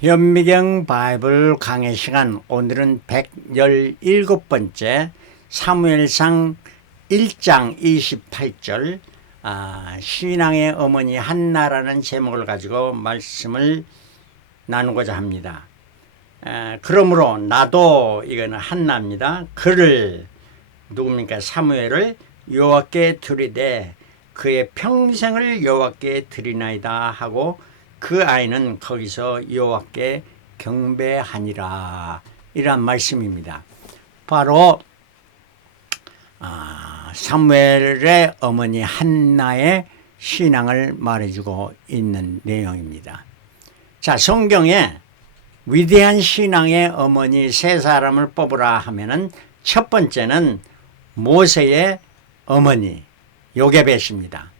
현미경 바이블 강해 시간, 오늘은 117번째 사무엘상 1장 28절 신앙의 어머니 한나라는 제목을 가지고 말씀을 나누고자 합니다. 그러므로 나도, 이거는 한나입니다. 그를, 누굽니까? 사무엘을 여호와께 드리되 그의 평생을 여호와께 드리나이다 하고 그 아이는 거기서 여호와께 경배하니라, 이란 말씀입니다. 바로 사무엘의 어머니 한나의 신앙을 말해주고 있는 내용입니다. 자, 성경에 위대한 신앙의 어머니 세 사람을 뽑으라 하면은 첫 번째는 모세의 어머니 요게벳입니다.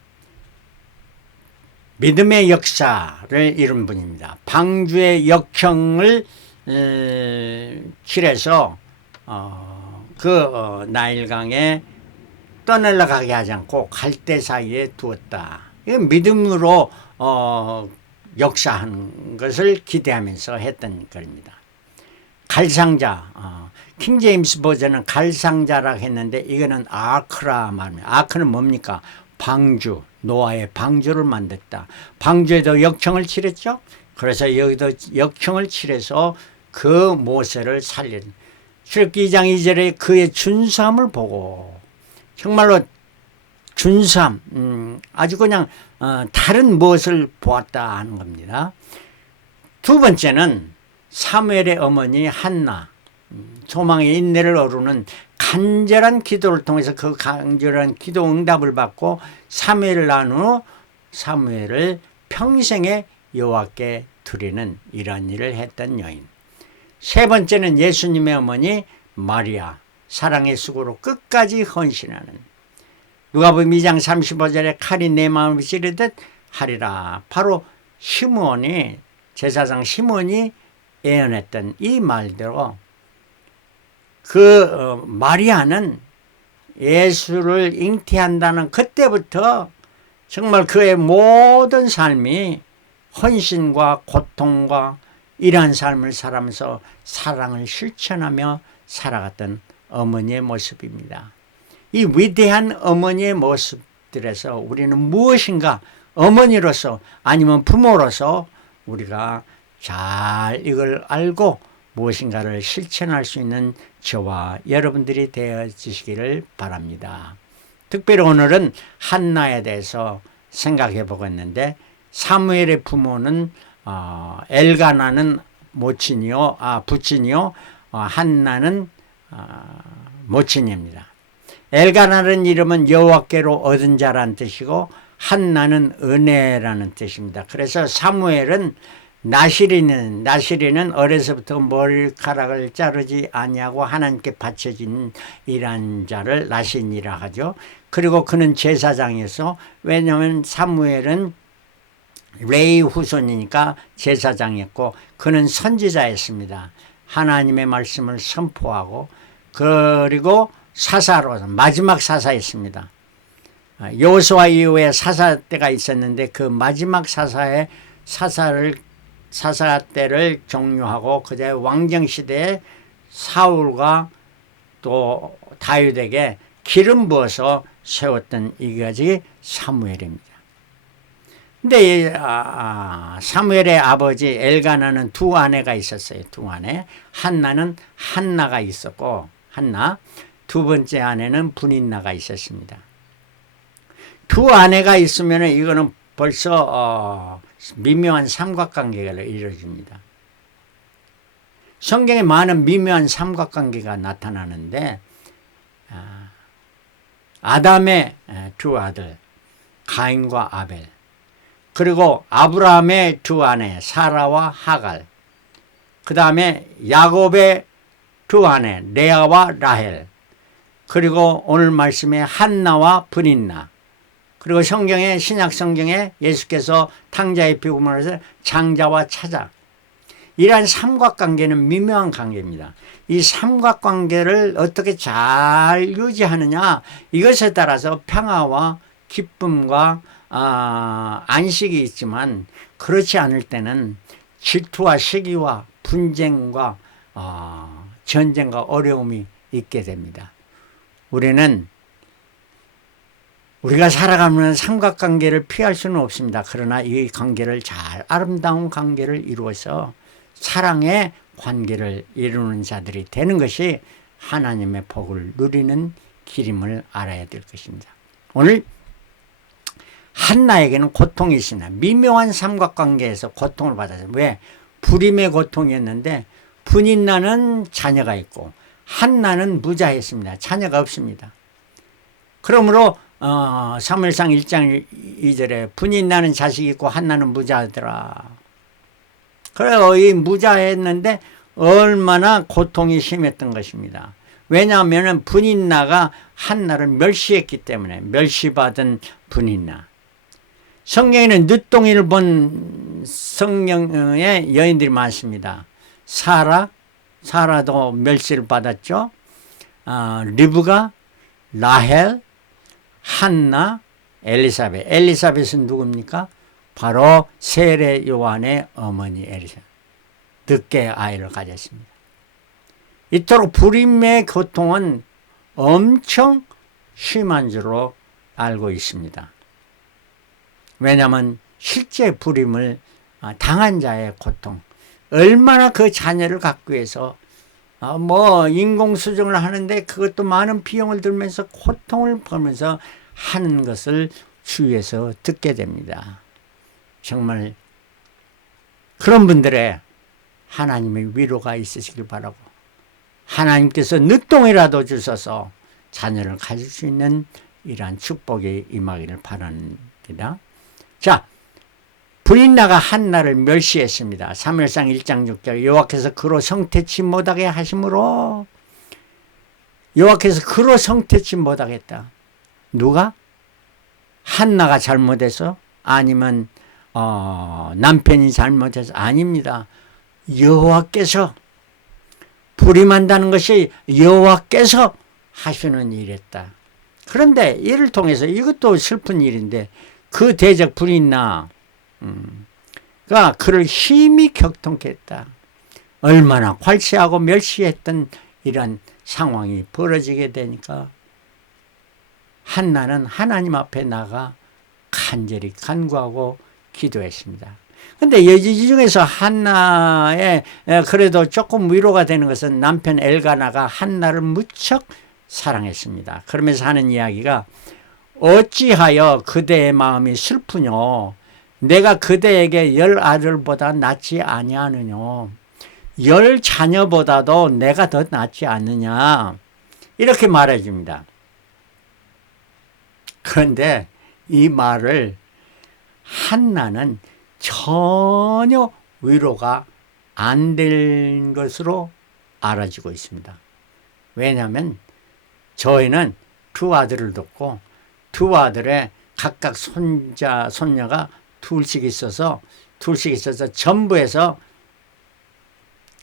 믿음의 역사를 이룬 분입니다. 방주의 역청을 칠해서 나일강에 떠날라 가게 하지 않고 갈대 사이에 두었다. 이건 믿음으로 역사한 것을 기대하면서 했던 것입니다. 갈상자, 킹제임스 버전은 갈상자라고 했는데 이거는 아크라 말입니다. 아크는 뭡니까? 방주, 노아의 방주를 만들었다. 방주에도 역청을 칠했죠. 그래서 여기도 역청을 칠해서 그 모세를 살린, 출애굽기 2장 2절에 그의 준수함을 보고, 정말로 준수함, 아주 그냥 다른 무엇을 보았다 하는 겁니다. 두 번째는 사무엘의 어머니 한나, 소망의 인내를 어루는 간절한 기도를 통해서 그 간절한 기도 응답을 받고 사무엘을 낳은 후 사무엘을 평생에 여호와께 드리는 이런 일을 했던 여인. 세 번째는 예수님의 어머니 마리아, 사랑의 수고로 끝까지 헌신하는, 누가복음 2장 35절에 칼이 내 마음을 찌르듯 하리라, 바로 시므온이, 제사장 시므온이 예언했던 이 말대로 마리아는 예수를 잉태한다는 그때부터 정말 그의 모든 삶이 헌신과 고통과 이러한 삶을 살아가면서 사랑을 실천하며 살아갔던 어머니의 모습입니다. 이 위대한 어머니의 모습들에서 우리는 무엇인가, 어머니로서 아니면 부모로서 우리가 잘 이걸 알고 무엇인가를 실천할 수 있는 저와 여러분들이 되어지시기를 바랍니다. 특별히 오늘은 한나에 대해서 생각해 보겠는데, 사무엘의 부모는 엘가나는 부친이요, 한나는 모친입니다. 엘가나는 이름은 여호와께로 얻은 자라는 뜻이고 한나는 은혜라는 뜻입니다. 그래서 사무엘은 나시리는 어려서부터 머리카락을 자르지 아니하고 하나님께 바쳐진 이란 자를 나신이라 하죠. 그리고 그는 제사장이어서, 왜냐하면 사무엘은 레위 후손이니까 제사장이었고, 그는 선지자였습니다. 하나님의 말씀을 선포하고, 그리고 사사로 마지막 사사였습니다. 여호수아 이후에 사사 때가 있었는데 그 마지막 사사 때를 종료하고 그제 왕정시대에 사울과 또 다윗에게 기름 부어서 세웠던 이것이 사무엘입니다. 근데 사무엘의 아버지 엘가나는 두 아내가 있었어요. 두 아내. 한나는 한나가 있었고, 두 번째 아내는 분인나가 있었습니다. 두 아내가 있으면 이거는 벌써 미묘한 삼각관계가 이루어집니다. 성경에 많은 미묘한 삼각관계가 나타나는데, 아담의 두 아들 가인과 아벨, 그리고 아브라함의 두 아내 사라와 하갈, 그 다음에 야곱의 두 아내 레아와 라헬, 그리고 오늘 말씀에 한나와 브닌나, 그리고 성경에, 신약 성경에 예수께서 탕자의 피부문을 해서 장자와 차자, 이러한 삼각관계는 미묘한 관계입니다. 이 삼각관계를 어떻게 잘 유지하느냐, 이것에 따라서 평화와 기쁨과 안식이 있지만, 그렇지 않을 때는 질투와 시기와 분쟁과 전쟁과 어려움이 있게 됩니다. 우리가 살아가는 삼각관계를 피할 수는 없습니다. 그러나 이 관계를 잘 아름다운 관계를 이루어서 사랑의 관계를 이루는 자들이 되는 것이 하나님의 복을 누리는 길임을 알아야 될 것입니다. 오늘 한나에게는 고통이 있습니다. 미묘한 삼각관계에서 고통을 받았어요. 왜? 불임의 고통이었는데 분인나는 자녀가 있고 한나는 무자했습니다. 자녀가 없습니다. 그러므로 사무엘상 1장 2절에 분인나는 자식이 있고 한나는 무자하더라. 그래요. 이 무자했는데 얼마나 고통이 심했던 것입니다. 왜냐하면 분인나가 한나를 멸시했기 때문에 멸시받은 분인나. 성경에는 늦둥이를 본 성령의 여인들이 많습니다. 사라도 멸시를 받았죠. 리브가, 라헬, 한나, 엘리사벳. 엘리사벳은 누굽니까? 바로 세례 요한의 어머니 엘리사벳. 늦게 아이를 가졌습니다. 이토록 불임의 고통은 엄청 심한 줄로 알고 있습니다. 왜냐하면 실제 불임을 당한 자의 고통, 얼마나 그 자녀를 갖기 위해서 인공수정을 하는데 그것도 많은 비용을 들면서 고통을 벌면서 하는 것을 주위에서 듣게 됩니다. 정말 그런 분들의 하나님의 위로가 있으시길 바라고, 하나님께서 늦동이라도 주셔서 자녀를 가질 수 있는 이러한 축복이 임하기를 바랍니다. 자, 분인나가 한나를 멸시했습니다. 사무엘상 1장 6절 여호와께서 그로 성태치 못하게 하심으로, 여호와께서 그로 성태치 못하겠다. 누가? 한나가 잘못해서? 아니면 남편이 잘못해서? 아닙니다. 여호와께서, 불임한다는 것이 여호와께서 하시는 일이었다. 그런데 이를 통해서, 이것도 슬픈 일인데, 그 대적 분인나가 그를 힘이 격통케 했다. 얼마나 괄시하고 멸시했던 이런 상황이 벌어지게 되니까 한나는 하나님 앞에 나가 간절히 간구하고 기도했습니다. 그런데 이 중에서 한나의 그래도 조금 위로가 되는 것은 남편 엘가나가 한나를 무척 사랑했습니다. 그러면서 하는 이야기가, 어찌하여 그대의 마음이 슬프뇨? 내가 그대에게 10 아들보다 낫지 아니하느냐? 10 자녀보다도 내가 더 낫지 않느냐? 이렇게 말해 줍니다. 그런데 이 말을 한나는 전혀 위로가 안 된 것으로 알아지고 있습니다. 왜냐하면 저희는 2 아들을 뒀고 2 아들의 각각 손녀가 둘씩 있어서 전부 해서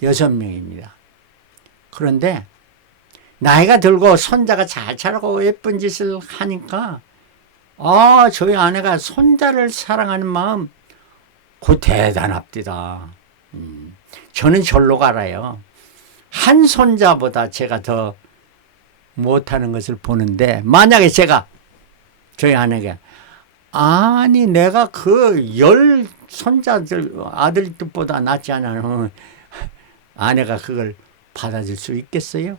6명입니다. 그런데 나이가 들고 손자가 잘 자라고 예쁜 짓을 하니까 저희 아내가 손자를 사랑하는 마음 그 대단합디다. 저는 절로 갈아요. 한 손자보다 제가 더 못하는 것을 보는데, 만약에 제가 저희 아내에게, 아니 내가 그 10 손자들 아들들보다 낫지 않아, 아내가 그걸 받아줄 수 있겠어요?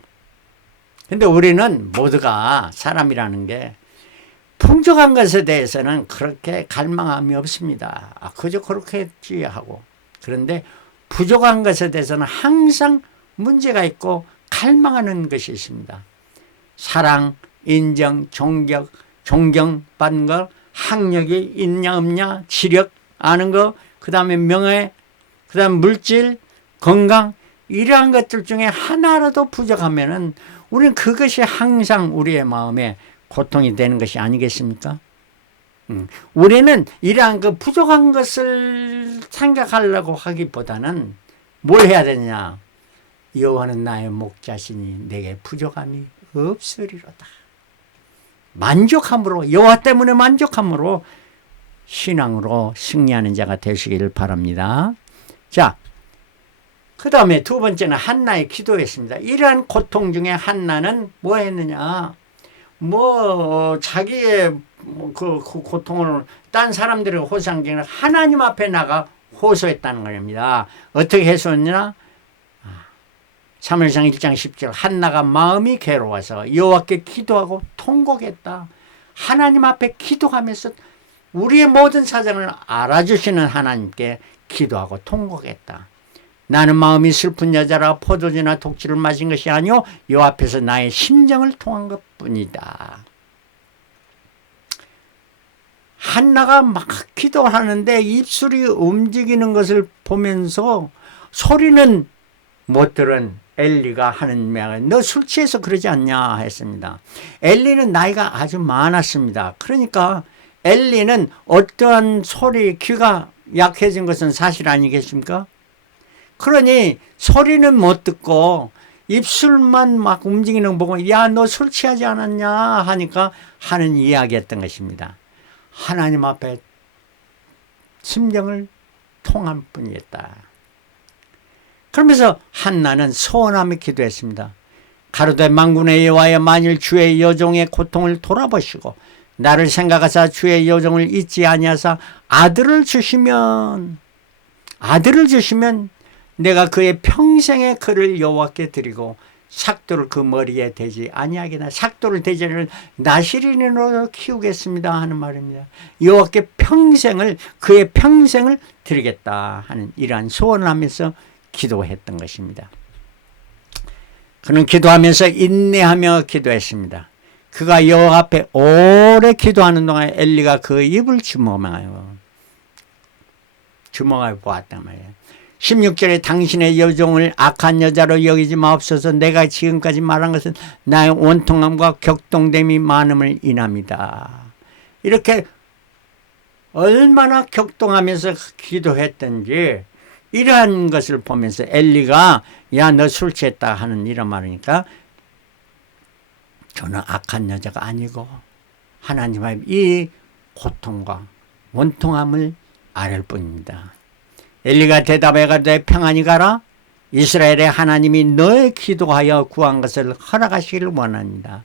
근데 우리는 모두가 사람이라는 게 풍족한 것에 대해서는 그렇게 갈망함이 없습니다. 그저 그렇게 했지 하고. 그런데 부족한 것에 대해서는 항상 문제가 있고 갈망하는 것이 있습니다. 사랑, 인정, 존경받는 것, 학력이 있냐 없냐, 지력 아는 거, 그 다음에 명예, 그 다음에 물질, 건강, 이러한 것들 중에 하나라도 부족하면은 우리는 그것이 항상 우리의 마음에 고통이 되는 것이 아니겠습니까? 우리는 이러한 그 부족한 것을 생각하려고 하기보다는 뭘 해야 되냐? 여호와는 나의 목자시니 내게 부족함이 없으리로다. 만족함으로, 여호와 때문에 만족함으로 신앙으로 승리하는 자가 되시기를 바랍니다. 자, 그 다음에 두 번째는 한나의 기도였습니다. 이러한 고통 중에 한나는 뭐 했느냐? 자기의 그 고통을 딴 사람들의 호소하기는 하나님 앞에 나가 호소했다는 겁니다. 어떻게 해소했느냐? 사무엘상 1장 10절 한나가 마음이 괴로워서 여호와께 기도하고 통곡했다. 하나님 앞에 기도하면서 우리의 모든 사정을 알아주시는 하나님께 기도하고 통곡했다. 나는 마음이 슬픈 여자라 포도주나 독주를 마신 것이 아니오 요 앞에서 나의 심정을 통한 것뿐이다. 한나가 막 기도하는데 입술이 움직이는 것을 보면서 소리는 못 들은 엘리가 하는 말, 너 술 취해서 그러지 않냐 했습니다. 엘리는 나이가 아주 많았습니다. 그러니까 엘리는 어떠한 소리, 귀가 약해진 것은 사실 아니겠습니까? 그러니 소리는 못 듣고 입술만 막 움직이는 거 보고 야, 너 술 취하지 않았냐 하니까 하는 이야기였던 것입니다. 하나님 앞에 심정을 통한 뿐이었다. 그러면서 한나는 소원하며 기도했습니다. 가로되 만군의 여호와여 만일 주의 여종의 고통을 돌아보시고 나를 생각하사 주의 여종을 잊지 아니하사 아들을 주시면 내가 그의 평생의 그를 여호와께 드리고 삭도를 그 머리에 대지 아니하겠나. 삭도를 대지를 나시린으로 키우겠습니다 하는 말입니다. 여호와께 그의 평생을 드리겠다 하는 이러한 소원을 하면서 기도했던 것입니다. 그는 기도하면서 인내하며 기도했습니다. 그가 여호와 앞에 오래 기도하는 동안 엘리가 그 입을 주먹하여 보았단 말이에요. 16절에 당신의 여종을 악한 여자로 여기지 마옵소서. 내가 지금까지 말한 것은 나의 원통함과 격동됨이 많음을 인합니다. 이렇게 얼마나 격동하면서 기도했던지 이러한 것을 보면서 엘리가 야, 너 술 취했다 하는 이런 말이니까 저는 악한 여자가 아니고 하나님의 이 고통과 원통함을 아를 뿐입니다. 엘리가 대답해 가되 평안히 가라. 이스라엘의 하나님이 너의 기도하여 구한 것을 허락하시기를 원합니다.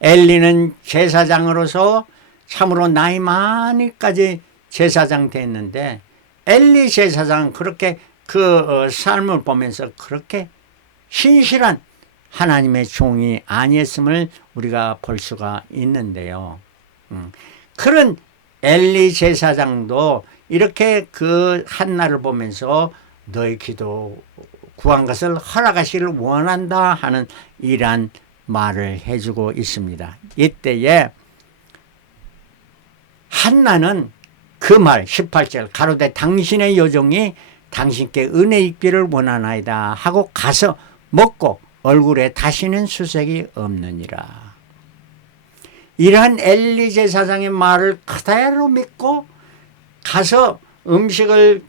엘리는 제사장으로서 참으로 나이 많이까지 제사장 됐는데 엘리 제사장 그렇게 그 삶을 보면서 그렇게 신실한 하나님의 종이 아니었음을 우리가 볼 수가 있는데요. 그런 엘리 제사장도 이렇게 그 한나를 보면서 너의 기도 구한 것을 허락하시기를 원한다 하는 이러한 말을 해주고 있습니다. 이때에 한나는 그 말 18절 가로되 당신의 여종이 당신께 은혜 있기를 원하나이다 하고 가서 먹고 얼굴에 다시는 수색이 없느니라. 이러한 엘리 제사장의 말을 그대로 믿고 가서 음식을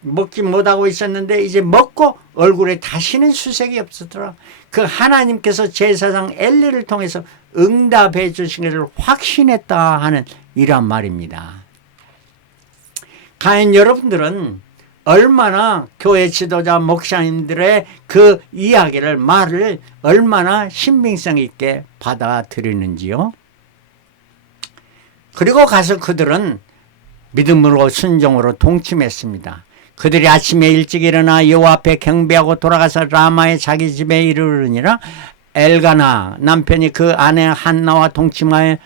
먹지 못하고 있었는데 이제 먹고 얼굴에 다시는 수색이 없었더라. 그 하나님께서 제사장 엘리를 통해서 응답해 주신 것을 확신했다 하는 이런 말입니다. 과연 여러분들은 얼마나 교회 지도자 목사님들의 그 이야기를 말을 얼마나 신빙성 있게 받아들이는지요. 그리고 가서 그들은 믿음으로 순종으로 동침했습니다. 그들이 아침에 일찍 일어나 여호와 앞에 경배하고 돌아가서 라마의 자기 집에 이르르니라. 엘가나 남편이 그 아내 한나와 동침을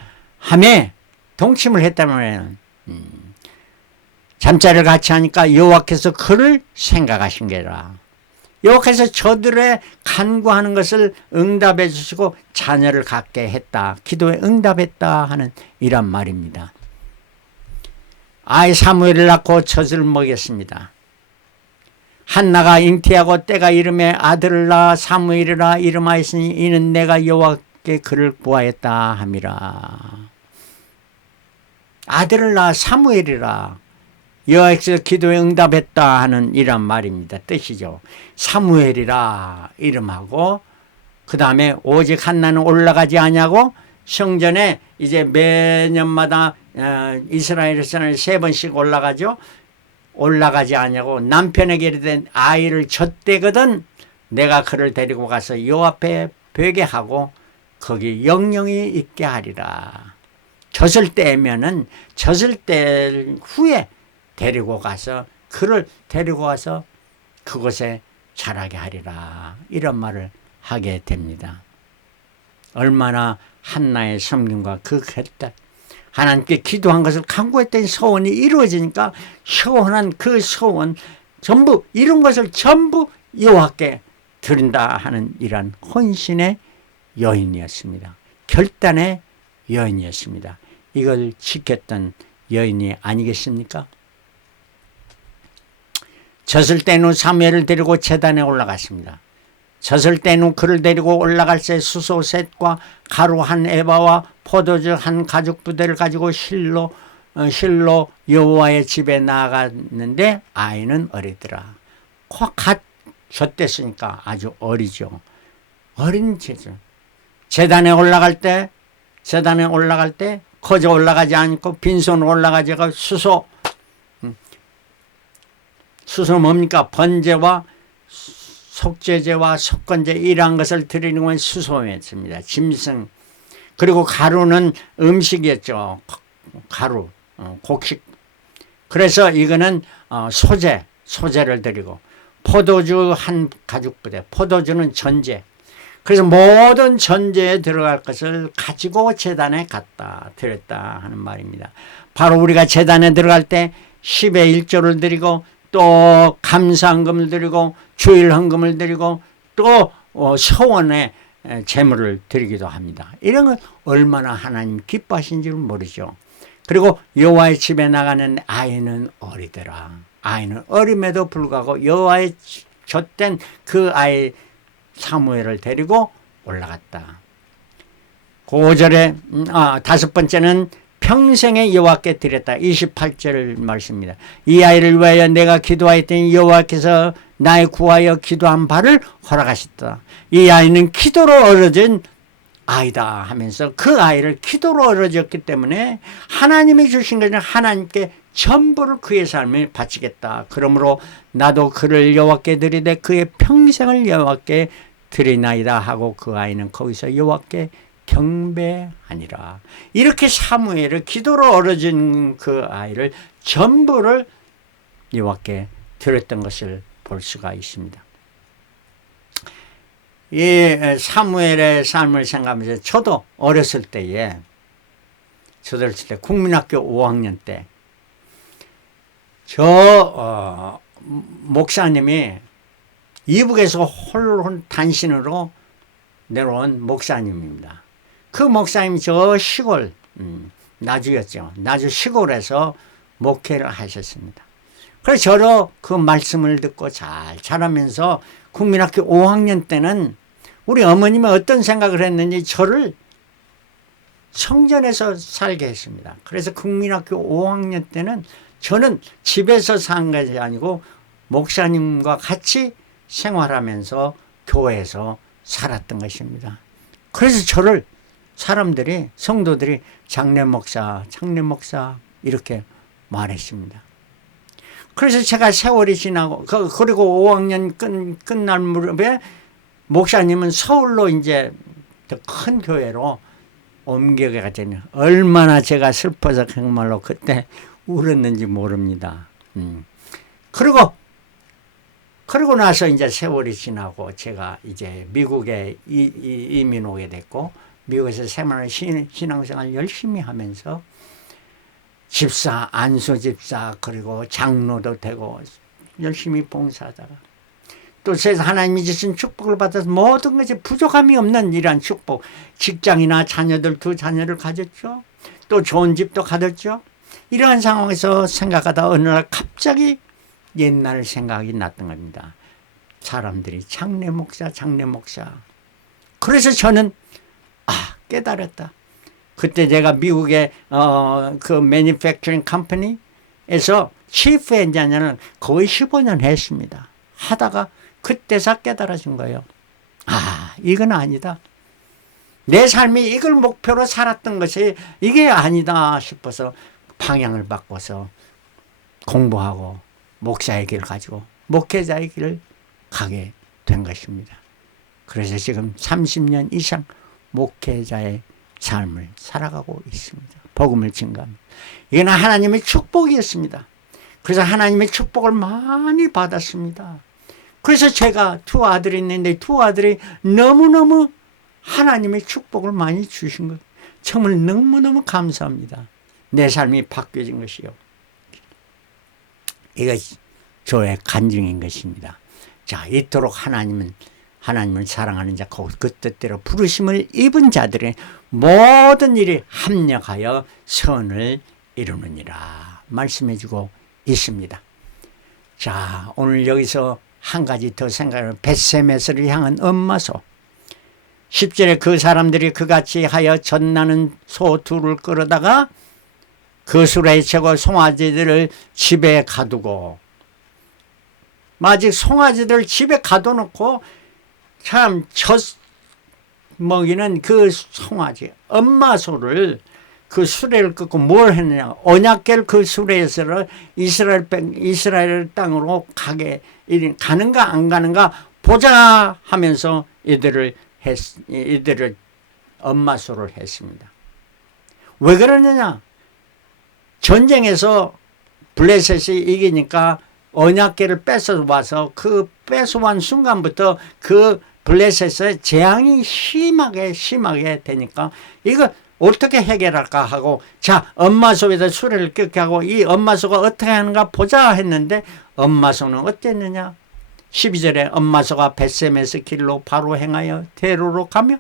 했다면 잠자리를 같이 하니까 여호와께서 그를 생각하신 게라. 여호와께서 저들의 간구하는 것을 응답해 주시고 자녀를 갖게 했다. 기도에 응답했다 하는 이런 말입니다. 아이 사무엘을 낳고 젖을 먹였습니다. 한나가 잉태하고 때가 이름에 아들을 낳아 사무엘이라 이름하였으니 이는 내가 여호와께 그를 구하였다 함이라. 아들을 낳아 사무엘이라 여호와께서 기도에 응답했다 하는 이런 말입니다. 뜻이죠. 사무엘이라 이름하고 그 다음에 오직 한나는 올라가지 아니하고 성전에 이제 매년마다 이스라엘에서는 3번씩 올라가죠. 올라가지 아니하고 남편에게 이르되 아이를 젖대거든 내가 그를 데리고 가서 요 앞에 베게 하고 거기 영영이 있게 하리라. 젖을 떼면은 젖을 뗄 후에 데리고 가서 그를 데리고 가서 그곳에 자라게 하리라. 이런 말을 하게 됩니다. 얼마나 한나의 섬김과 그 결단, 하나님께 기도한 것을 간구했더니 소원이 이루어지니까 소원한 그 소원 전부 이룬 것을 전부 여호와께 드린다 하는 이러한 헌신의 여인이었습니다. 결단의 여인이었습니다. 이걸 지켰던 여인이 아니겠습니까? 젖을 뗀 후 사무엘을 데리고 제단에 올라갔습니다. 젖을 뗀 후 그를 데리고 올라갈 새 수소 셋과 가루 한 에바와 포도주 한 가죽 부대를 가지고 실로 여호와의 집에 나아갔는데 아이는 어리더라. 갓 젖됐으니까 아주 어리죠. 어린 채죠. 제단에 올라갈 때 거저 올라가지 않고 빈손으로 올라가지가 수소 뭡니까? 번제와 속죄제와 속건제 이러한 것을 드리는 건 수소였습니다. 짐승. 그리고 가루는 음식이었죠. 가루, 곡식. 그래서 이거는 소제를 드리고 포도주 한 가죽부대, 포도주는 전제. 그래서 모든 전제에 들어갈 것을 가지고 제단에 갖다 드렸다 하는 말입니다. 바로 우리가 제단에 들어갈 때 10의 1조를 드리고 또 감사헌금을 드리고 주일헌금을 드리고 또 서원의 제물을 드리기도 합니다. 이런 건 얼마나 하나님 기뻐하신지 모르죠. 그리고 여호와의 집에 나가는 아이는 어리더라. 아이는 어림에도 불구하고 여호와의 젖된 그 아이 사무엘을 데리고 올라갔다. 5절에 다섯 번째는 평생에 여호와께 드렸다. 28절 말씀입니다. 이 아이를 위하여 내가 기도하였더니 여호와께서 나의 구하여 기도한 바를 허락하셨다. 이 아이는 기도로 얻어진 아이다 하면서 그 아이를 기도로 얻어졌기 때문에 하나님이 주신 것은 하나님께 전부를 그의 삶을 바치겠다. 그러므로 나도 그를 여호와께 드리되 그의 평생을 여호와께 드리나이다 하고 그 아이는 거기서 여호와께 경배하니라. 이렇게 사무엘을 기도로 얻어진 그 아이를 전부를 여호와께 드렸던 것을 볼 수가 있습니다. 이 사무엘의 삶을 생각하면서 저도 어렸을 때에 국민학교 5학년 때 목사님이 이북에서 홀로 단신으로 내려온 목사님입니다. 그 목사님이 저 시골 나주였죠. 나주 시골에서 목회를 하셨습니다. 그래서 저도 그 말씀을 듣고 잘 자라면서 국민학교 5학년 때는 우리 어머님이 어떤 생각을 했는지 저를 성전에서 살게 했습니다. 그래서 국민학교 5학년 때는 저는 집에서 산 것이 아니고 목사님과 같이 생활하면서 교회에서 살았던 것입니다. 그래서 저를 사람들이 성도들이 장례 목사 이렇게 말했습니다. 그래서 제가 세월이 지나고 그리고 5학년 끝날 무렵에 목사님은 서울로 이제 더 큰 교회로 옮겨게 갔더니 얼마나 제가 슬퍼서 정말로 그때 울었는지 모릅니다. 그리고 나서 이제 세월이 지나고 제가 이제 미국에 이민 오게 됐고 미국에서 생활을 신앙생활 열심히 하면서 집사, 안수 집사 그리고 장로도 되고 열심히 봉사하다가 또 세상 하나님이 주신 축복을 받아서 모든 것이 부족함이 없는 이러한 축복, 직장이나 자녀들 2자녀를 가졌죠. 또 좋은 집도 가졌죠. 이러한 상황에서 생각하다 어느 날 갑자기 옛날 생각이 났던 겁니다. 사람들이 장례 목사. 그래서 저는 깨달았다. 그때 제가 미국의 그 매니팩처링 컴퍼니에서 치프 엔지니어를 거의 15년 했습니다. 하다가 그때서 깨달아진 거예요. 이건 아니다. 내 삶이 이걸 목표로 살았던 것이 이게 아니다 싶어서 방향을 바꿔서 공부하고 목사의 길을 가지고 목회자의 길을 가게 된 것입니다. 그래서 지금 30년 이상 목회자의 삶을 살아가고 있습니다. 복음을 증거합니다. 이건 하나님의 축복이었습니다. 그래서 하나님의 축복을 많이 받았습니다. 그래서 제가 두 아들이 있는데 두 아들이 너무너무 하나님의 축복을 많이 주신 것, 정말 너무너무 감사합니다. 내 삶이 바뀌어진 것이요. 이것이 저의 간증인 것입니다. 자, 이토록 하나님을 사랑하는 자, 그 뜻대로 부르심을 입은 자들의 모든 일이 합력하여 선을 이루느니라 말씀해주고 있습니다. 자, 오늘 여기서 한 가지 더 생각하면 벳세메스를 향한 엄마소. 10절에 그 사람들이 그같이 하여 젖나는 소 둘을 끌어다가 그 수레에 채고 송아지들을 집에 가두고, 마치 송아지들 집에 가둬놓고 참 젖 먹이는 그 송아지 엄마 소를 그 수레를 끊고 뭘 했느냐, 언약궤를 그 수레에서 이스라엘 땅으로 가는가 안 가는가 보자 하면서 이들을 엄마 소를 했습니다. 왜 그러느냐, 전쟁에서 블레셋이 이기니까 언약궤를 뺏어와서 그 뺏어온 순간부터 그 블레셋의 재앙이 심하게 되니까 이거 어떻게 해결할까 하고, 자, 엄마소에다 수레를 끓게 하고 이 엄마소가 어떻게 하는가 보자 했는데, 엄마소는 어땠느냐, 12절에 엄마소가 벳세메스 길로 바로 행하여 대로로 가며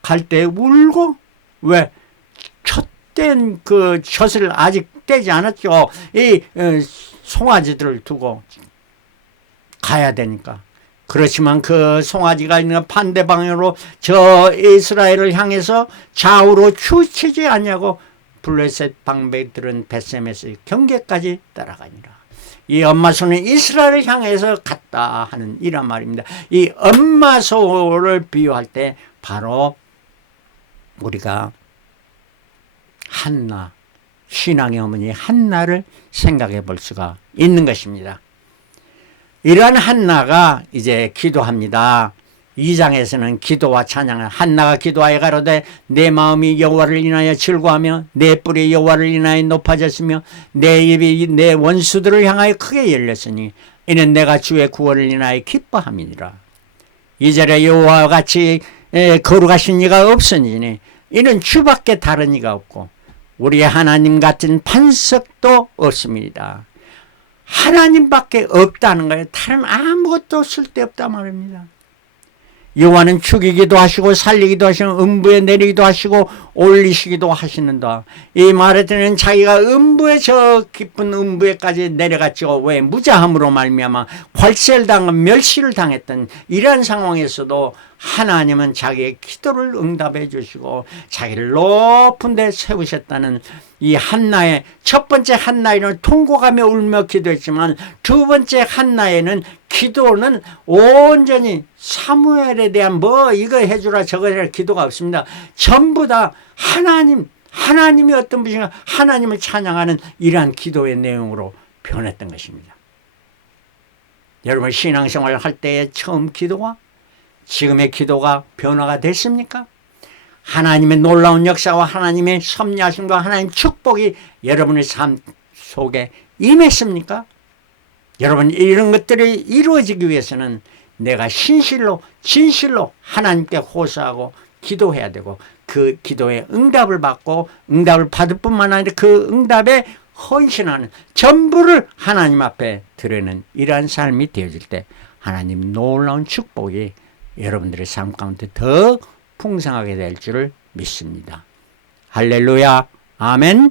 갈 때 울고, 왜? 첫 그 젖을 아직 떼지 않았죠. 이 송아지들을 두고 가야 되니까. 그렇지만 그 송아지가 있는 반대 방향으로 저 이스라엘을 향해서 좌우로 치우치지 않냐고 블레셋 방백들은 벳세메스 경계까지 따라가니라. 이 엄마소는 이스라엘을 향해서 갔다 하는 이란 말입니다. 이 엄마소를 비유할 때 바로 우리가 한나, 신앙의 어머니 한나를 생각해 볼 수가 있는 것입니다. 이러한 한나가 이제 기도합니다. 2장에서는 기도와 찬양을, 한나가 기도하여 가로되 내 마음이 여호와를 인하여 즐거워하며 내 뿔이 여호와를 인하여 높아졌으며 내 입이 내 원수들을 향하여 크게 열렸으니 이는 내가 주의 구원을 인하여 기뻐함이니라. 2절에 여호와와 같이 거룩하신 이가 없으니 이는 주밖에 다른 이가 없고 우리의 하나님 같은 반석도 없습니다. 하나님밖에 없다는 거예요. 다른 아무것도 쓸데없다 말입니다. 여호와는 죽이기도 하시고 살리기도 하시고 음부에 내리기도 하시고 올리시기도 하시는다. 이 말에 들은 자기가 음부에, 저 깊은 음부에까지 내려갔죠. 왜? 무자함으로 말미암아 괄세를 당한, 멸시를 당했던 이러한 상황에서도 하나님은 자기의 기도를 응답해 주시고 자기를 높은 데 세우셨다는 이 한나의, 첫 번째 한나에는 통곡하며 울며 기도했지만 두 번째 한나에는 기도는 온전히 사무엘에 대한 뭐 이거 해주라 저거 해라 기도가 없습니다. 전부 다 하나님이 어떤 분인가 하나님을 찬양하는 이러한 기도의 내용으로 변했던 것입니다. 여러분 신앙생활을 할 때의 처음 기도와 지금의 기도가 변화가 됐습니까? 하나님의 놀라운 역사와 하나님의 섭리하심과 하나님 축복이 여러분의 삶 속에 임했습니까? 여러분 이런 것들이 이루어지기 위해서는 내가 진실로 하나님께 호소하고 기도해야 되고 그 기도에 응답을 받고 응답을 받을 뿐만 아니라 그 응답에 헌신하는, 전부를 하나님 앞에 드리는 이러한 삶이 되어질 때 하나님 놀라운 축복이 여러분들의 삶 가운데 더 풍성하게 될 줄을 믿습니다. 할렐루야. 아멘.